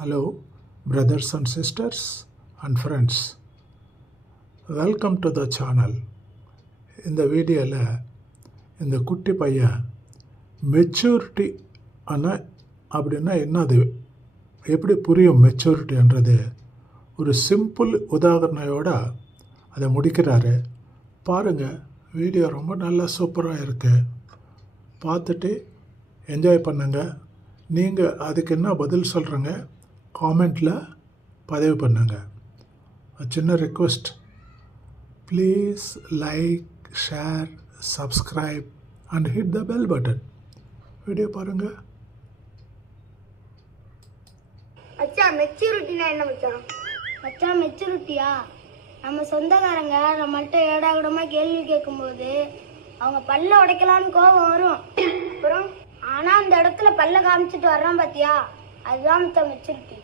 Hello, brothers and sisters and friends. Welcome to the channel. இந்த வீடியோவில் இந்த குட்டி பையன் மெச்சூரிட்டி அப்படின்னா என்னது, எப்படி புரியும் மெச்சூரிட்டின்றது ஒரு சிம்பிள் உதாரணயோட அதை முடிக்கிறாரு. பாருங்கள், வீடியோ ரொம்ப நல்லா சூப்பராக இருக்குது. பார்த்துட்டு என்ஜாய் பண்ணுங்கள். நீங்கள் அதுக்கு என்ன பதில் சொல்கிறீங்க காமெண்ட்டில் பதிவு பண்ணுங்கள். சின்ன request, please like, share, subscribe and hit the bell button. Video பாருங்கள். மச்சான், மெச்சூரிட்டினா என்ன மச்சான்? மச்சான், மெச்சூரிட்டியா நம்ம சொந்தக்காரங்க நம்மள்ட்ட ஏடாகூடமாக கேள்வி கேட்கும்போது அவங்க பல்ல உடைக்கலான்னு கோபம் வரும். அப்புறம் ஆனால் அந்த இடத்துல பல்ல காமிச்சிட்டு வர்றான் பார்த்தியா, அதுதான் மச்சான் மெச்சூரிட்டி.